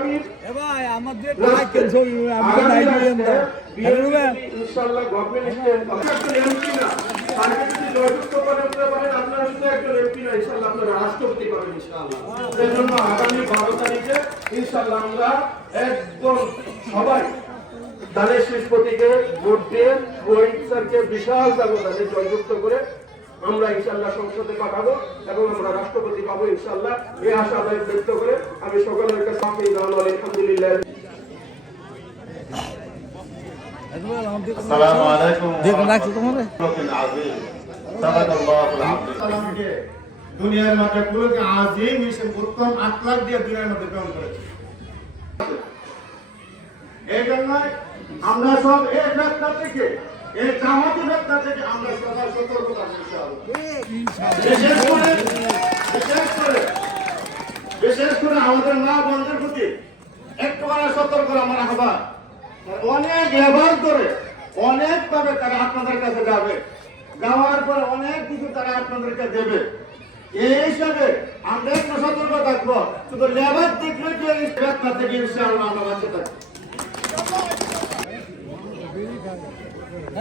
আগামীর ভাই আমাদের টাকা ছবি আমি নাই দিলাম না ইনশাআল্লাহ গভর্নমেন্ট এমপি না তাকে যদি জয়যুক্ত করে উঠতে পারেন আপনারা শুধু একজন এমপি না ইনশাআল্লাহ আপনারা রাষ্ট্রপতি পাবেন ইনশাআল্লাহ। সেই জন্য আগামী 12 তারিখে ইনশাআল্লাহ আমরা একদম সবাই দানের শেষ প্রতীকে ভোট দিয়ে রোহিত স্যারকে বিশাল ব্যবধানে জয়যুক্ত করে আমরা ইনশাআল্লাহ সংসদে পাঠাবো এবং আমরা রাষ্ট্রপতি পাবো ইনশাআল্লাহ। এই আশাবাদ ব্যক্ত করে আমি সকলের কাছে আলহামদুলিল্লাহ। আসসালামু আলাইকুম দেখুন রাখছি তোমাদের দুনিয়ার মধ্যে পুরোকে আজিম মিশন উত্তম আখলাক দিয়ে দুনিয়ার মধ্যে প্রেরণ করেছে। এই জন্য আমরা সব এই ফেতনা থেকে এই জামাতি ফেতনা থেকে আমরা সবাই সতর্ক থাকবো ইনশাআল্লাহ। বিশেষ করে আমাদের মা বোনদের প্রতি একটুখানি সতর্ক আমার আহ্বান। অনেক লেবার করে অনেক ভাবে তারা আপনাদের কাছে যাবে, যাওয়ার পর অনেক কিছু তারা আপনাদেরকে দেবে। এই হিসাবে আমরা একটু সতর্ক থাকবো, শুধু লেবার দেখলে কি থেকে ইনশাআল্লাহ আমরা বাঁচে থাকবো।